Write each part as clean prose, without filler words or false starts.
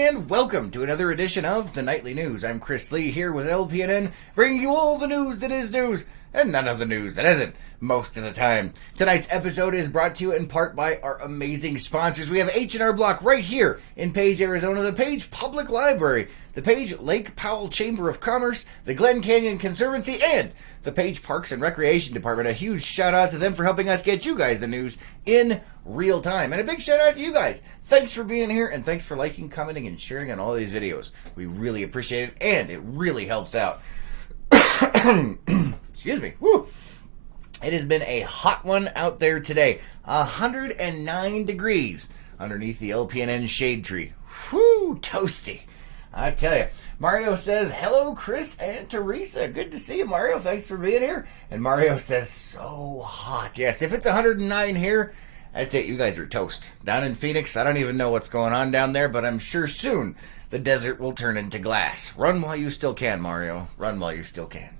and welcome to another edition of the Nightly News. I'm Chris Lee here with LPNN, bringing you all the news that is news, and none of the news that isn't, most of the time. Tonight's episode is brought to you in part by our amazing sponsors. We have H&R Block right here in Page, Arizona, the Page Public Library, the Page Lake Powell Chamber of Commerce, the Glen Canyon Conservancy, and the Page Parks and Recreation Department. A huge shout out to them for helping us get you guys the news in real time. And a big shout out to you guys. Thanks for being here, and thanks for liking, commenting, and sharing on all these videos. We really appreciate it, and it really helps out. Excuse me. Woo. It has been a hot one out there today. 109 degrees underneath the LPNN shade tree. Whoo, toasty. I tell you. Mario says, hello, Chris and Teresa. Good to see you, Mario. Thanks for being here. And Mario says, so hot. Yes, if it's 109 here, that's it. You guys are toast. Down in Phoenix, I don't even know what's going on down there, but I'm sure soon the desert will turn into glass. Run while you still can, Mario. Run while you still can.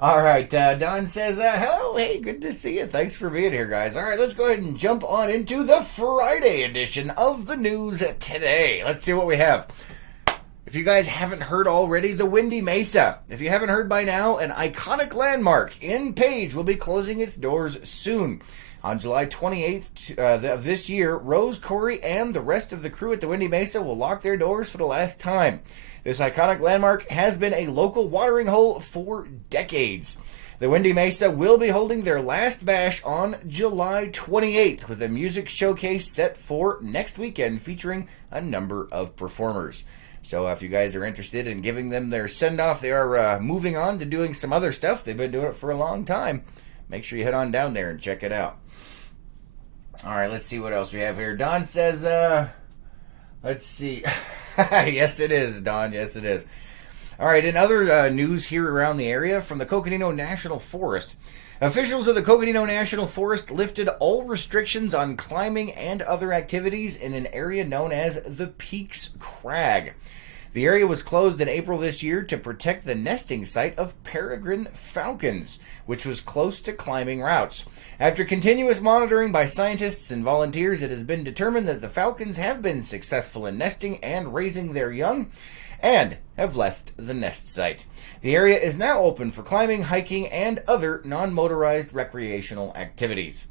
All right, Don says, hello, hey, good to see you. Thanks for being here, guys. All right, let's go ahead and jump on into the Friday edition of the news today. Let's see what we have. If you guys haven't heard already, the Windy Mesa. If you haven't heard by now, an iconic landmark in Page will be closing its doors soon. On July 28th of this year, Rose, Corey, and the rest of the crew at the Windy Mesa will lock their doors for the last time. This iconic landmark has been a local watering hole for decades. The Windy Mesa will be holding their last bash on July 28th with a music showcase set for next weekend featuring a number of performers. So if you guys are interested in giving them their send-off, they are moving on to doing some other stuff. They've been doing it for a long time. Make sure you head on down there and check it out. All right, let's see what else we have here. Don says, let's see. Yes, it is, Don. Yes, it is. All right, in other news here around the area from the Coconino National Forest, officials of the Coconino National Forest lifted all restrictions on climbing and other activities in an area known as the Peaks Crag. The area was closed in April this year to protect the nesting site of peregrine falcons, which was close to climbing routes. After continuous monitoring by scientists and volunteers, it has been determined that the falcons have been successful in nesting and raising their young, and have left the nest site. The area is now open for climbing, hiking, and other non-motorized recreational activities.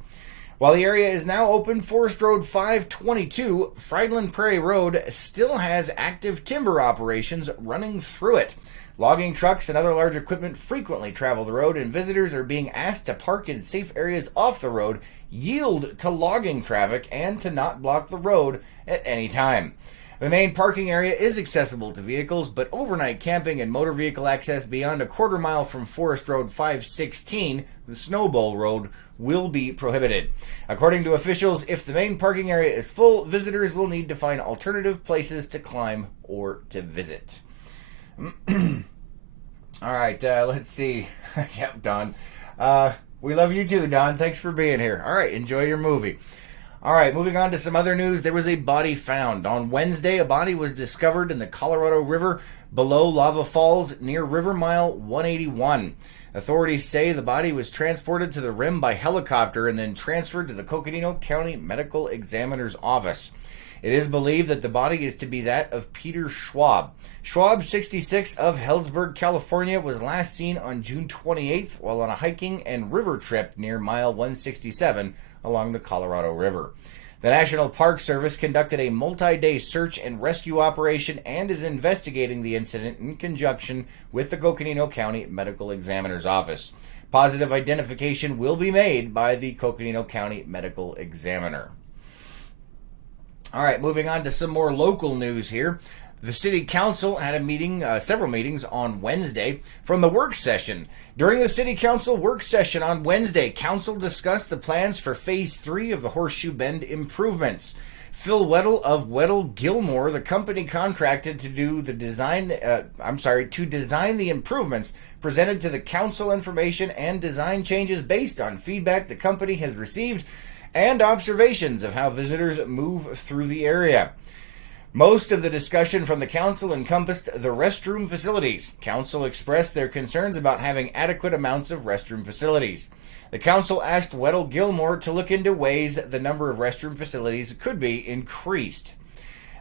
While the area is now open, Forest Road 522, Friedland Prairie Road, still has active timber operations running through it. Logging trucks and other large equipment frequently travel the road, and visitors are being asked to park in safe areas off the road, yield to logging traffic, and to not block the road at any time. The main parking area is accessible to vehicles, but overnight camping and motor vehicle access beyond a quarter mile from Forest Road 516, the Snowball Road, will be prohibited. According to officials, if the main parking area is full, visitors will need to find alternative places to climb or to visit. All right, let's see. Yep, Don. We love you too, Don. Thanks for being here. All right, enjoy your movie. All right, moving on to some other news. There was a body found. On Wednesday, a body was discovered in the Colorado River below Lava Falls near River Mile 181. Authorities say the body was transported to the rim by helicopter and then transferred to the Coconino County Medical Examiner's office. It is believed that the body is to be that of Peter Schwab. Schwab, 66, of Healdsburg, California, was last seen on June 28th while on a hiking and river trip near mile 167 along the Colorado River. The National Park Service conducted a multi-day search and rescue operation and is investigating the incident in conjunction with the Coconino County Medical Examiner's Office. Positive identification will be made by the Coconino County Medical Examiner. All right, moving on to some more local news here. The City Council had a meeting, several meetings on Wednesday from the work session. During the City Council work session on Wednesday, Council discussed the plans for Phase 3 of the Horseshoe Bend improvements. Phil Weddle of Weddle Gilmore, the company contracted to do the design, to design the improvements, presented to the Council information and design changes based on feedback the company has received and observations of how visitors move through the area. Most of the discussion from the council encompassed the restroom facilities. Council expressed their concerns about having adequate amounts of restroom facilities. The council asked Weddle Gilmore to look into ways the number of restroom facilities could be increased.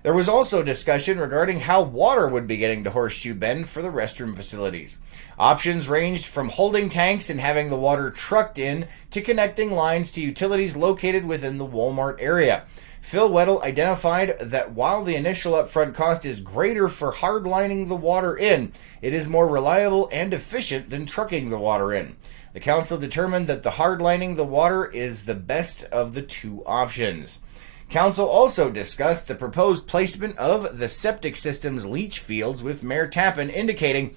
There was also discussion regarding how water would be getting to Horseshoe Bend for the restroom facilities. Options ranged from holding tanks and having the water trucked in to connecting lines to utilities located within the Walmart area. Phil Weddle identified that while the initial upfront cost is greater for hardlining the water in, it is more reliable and efficient than trucking the water in. The council determined that the hardlining the water is the best of the two options. Council also discussed the proposed placement of the septic system's leach fields, with Mayor Tappan indicating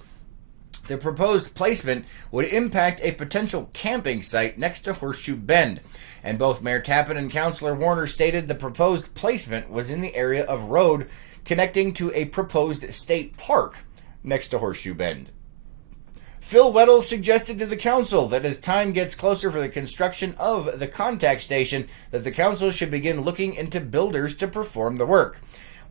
the proposed placement would impact a potential camping site next to Horseshoe Bend. And both Mayor Tappan and Councilor Warner stated the proposed placement was in the area of road connecting to a proposed state park next to Horseshoe Bend. Phil Weddle suggested to the council that as time gets closer for the construction of the contact station, that the council should begin looking into builders to perform the work.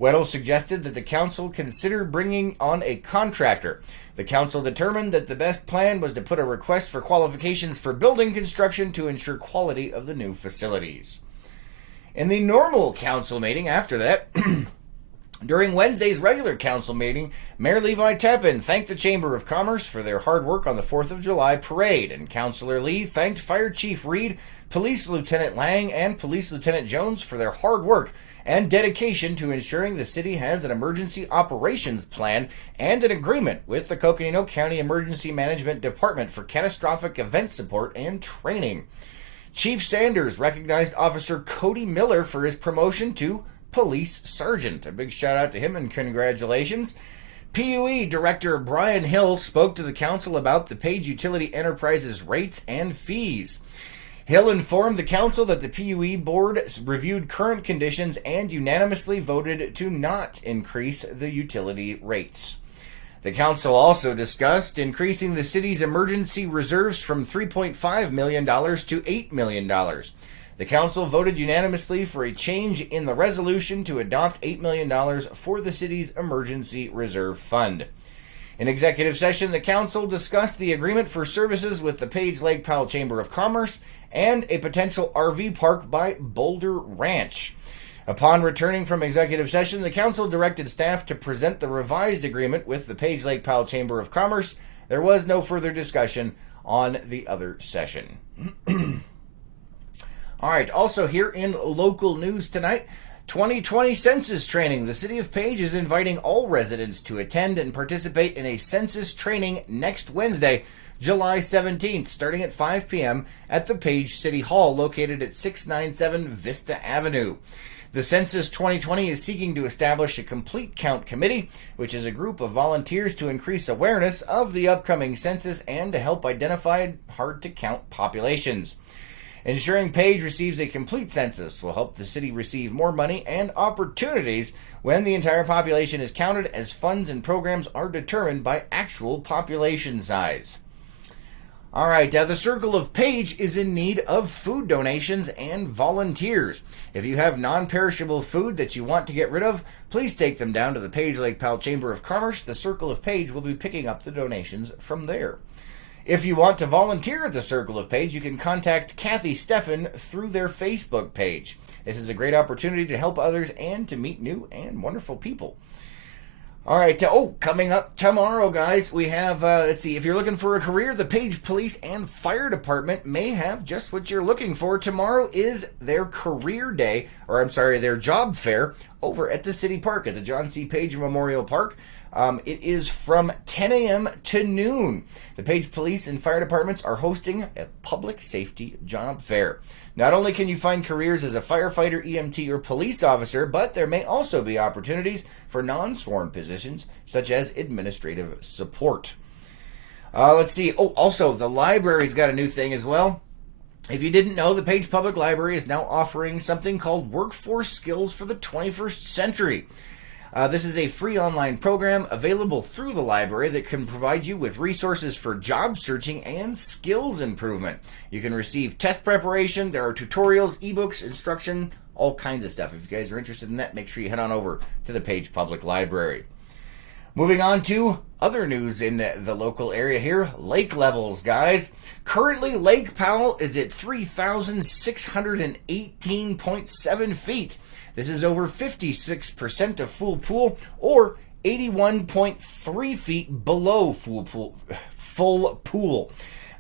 Weddle suggested that the council consider bringing on a contractor. The council determined that the best plan was to put a request for qualifications for building construction to ensure quality of the new facilities. In the normal council meeting after that, during Wednesday's regular council meeting, Mayor Levi Tappan thanked the Chamber of Commerce for their hard work on the 4th of July parade, and Councilor Lee thanked Fire Chief Reed, Police Lieutenant Lang, and Police Lieutenant Jones for their hard work and dedication to ensuring the city has an emergency operations plan and an agreement with the Coconino County Emergency Management Department for catastrophic event support and training. Chief Sanders recognized Officer Cody Miller for his promotion to Police Sergeant. A big shout out to him and congratulations. PUE Director Brian Hill spoke to the council about the Page Utility Enterprises rates and fees. Hill informed the council that the PUE board reviewed current conditions and unanimously voted to not increase the utility rates. The council also discussed increasing the city's emergency reserves from $3.5 million to $8 million. The council voted unanimously for a change in the resolution to adopt $8 million for the city's emergency reserve fund. In executive session, the council discussed the agreement for services with the Page Lake Powell Chamber of Commerce and a potential RV park by Boulder Ranch. Upon returning from executive session, the council directed staff to present the revised agreement with the Page Lake Powell Chamber of Commerce. There was no further discussion on the other session. All right, also here in local news tonight, 2020 census training. The city of Page is inviting all residents to attend and participate in a census training next Wednesday, July 17th, starting at 5 p.m. at the Page City Hall, located at 697 Vista Avenue. The Census 2020 is seeking to establish a complete count committee, which is a group of volunteers to increase awareness of the upcoming census and to help identify hard-to-count populations. Ensuring Page receives a complete census will help the city receive more money and opportunities when the entire population is counted, as funds and programs are determined by actual population size. All right, the Circle of Page is in need of food donations and volunteers. If you have non-perishable food that you want to get rid of, please take them down to the Page Lake Powell Chamber of Commerce. The Circle of Page will be picking up the donations from there. If you want to volunteer at the Circle of Page, you can contact Kathy Steffen through their Facebook page. This is a great opportunity to help others and to meet new and wonderful people. All right, coming up tomorrow, guys, we have, let's see, if you're looking for a career, the Page Police and Fire Department may have just what you're looking for. Tomorrow is their career day, their job fair over at the City Park at the John C. Page Memorial Park. It is from 10 a.m. to noon. The Page Police and Fire Departments are hosting a public safety job fair. Not only can you find careers as a firefighter, EMT, or police officer, but there may also be opportunities for non-sworn positions such as administrative support. Let's see. Also, the library's got a new thing as well. If you didn't know, the Page Public Library is now offering something called Workforce Skills for the 21st Century. This is a free online program available through the library that can provide you with resources for job searching and skills improvement. You can receive test preparation, there are tutorials, ebooks, instruction, all kinds of stuff. If you guys are interested in that, make sure you head on over to the Page Public Library. Moving on to other news in the local area here, lake levels, guys. Currently, Lake Powell is at 3,618.7 feet. This is over 56% of full pool, or 81.3 feet below full pool.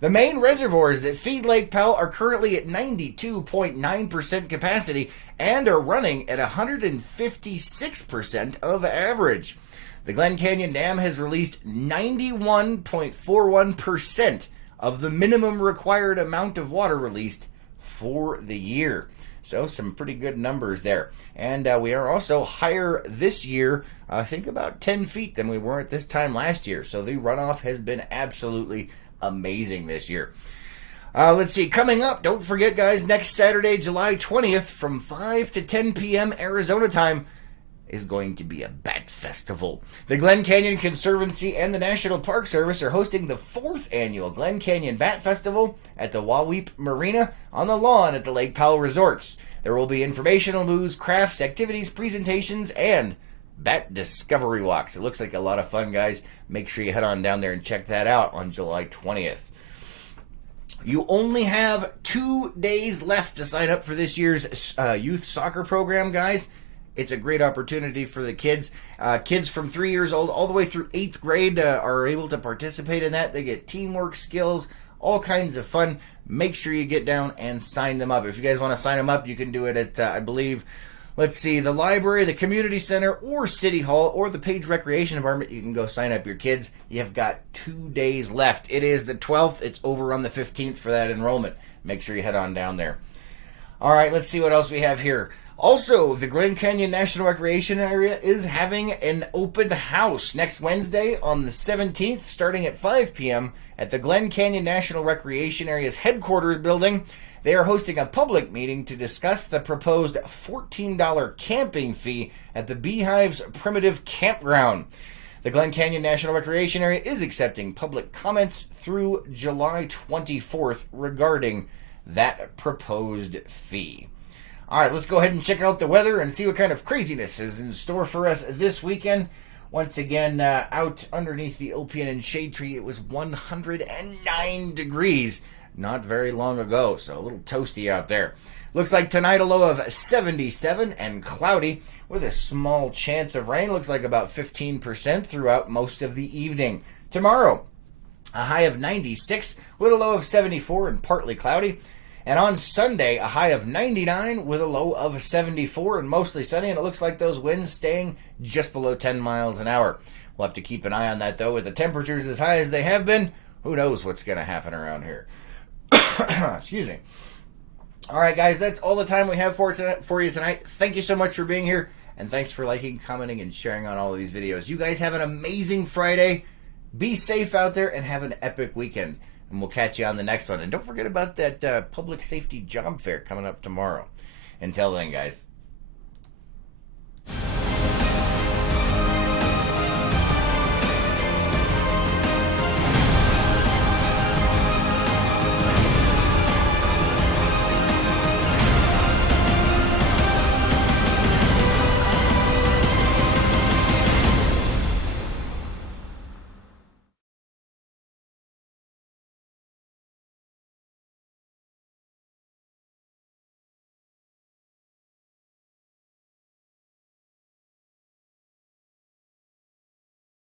The main reservoirs that feed Lake Powell are currently at 92.9% capacity and are running at 156% of average. The Glen Canyon Dam has released 91.41% of the minimum required amount of water released for the year. So some pretty good numbers there. And we are also higher this year, I think about 10 feet than we were at this time last year. So the runoff has been absolutely amazing this year. Let's see, coming up, don't forget guys, next Saturday, July 20th from 5 to 10 p.m. Arizona time is going to be a bat festival. The Glen Canyon Conservancy and the National Park Service are hosting the 4th annual Glen Canyon Bat Festival at the Waweep Marina on the lawn at the Lake Powell Resorts. There will be informational booths, crafts, activities, presentations, and bat discovery walks. It looks like a lot of fun, guys. Make sure you head on down there and check that out on July 20th. You only have 2 days left to sign up for this year's youth soccer program, guys. It's a great opportunity for the kids. Kids from 3 years old all the way through 8th grade are able to participate in that. They get teamwork skills, all kinds of fun. Make sure you get down and sign them up. If you guys want to sign them up, you can do it at, I believe, let's see, the library, the community center, or City Hall, or the Page Recreation Department. You can go sign up your kids. You've got 2 days left. It is the 12th. It's over on the 15th for that enrollment. Make sure you head on down there. All right, let's see what else we have here. Also, the Glen Canyon National Recreation Area is having an open house next Wednesday on the 17th, starting at 5 p.m. at the Glen Canyon National Recreation Area's headquarters building. They are hosting a public meeting to discuss the proposed $14 camping fee at the Beehive's Primitive Campground. The Glen Canyon National Recreation Area is accepting public comments through July 24th regarding that proposed fee. All right, let's go ahead and check out the weather and see what kind of craziness is in store for us this weekend. Once again, out underneath the Opian shade tree, it was 109 degrees not very long ago, so a little toasty out there. Looks like tonight a low of 77 and cloudy with a small chance of rain. Looks like about 15% throughout most of the evening. Tomorrow, a high of 96 with a low of 74 and partly cloudy. And on Sunday, a high of 99 with a low of 74 and mostly sunny. And it looks like those winds staying just below 10 miles an hour. We'll have to keep an eye on that, though. With the temperatures as high as they have been, who knows what's going to happen around here. Excuse me. All right, guys, that's all the time we have for you tonight. Thank you so much for being here. And thanks for liking, commenting, and sharing on all of these videos. You guys have an amazing Friday. Be safe out there and have an epic weekend. And we'll catch you on the next one. And don't forget about that public safety job fair coming up tomorrow. Until then, guys.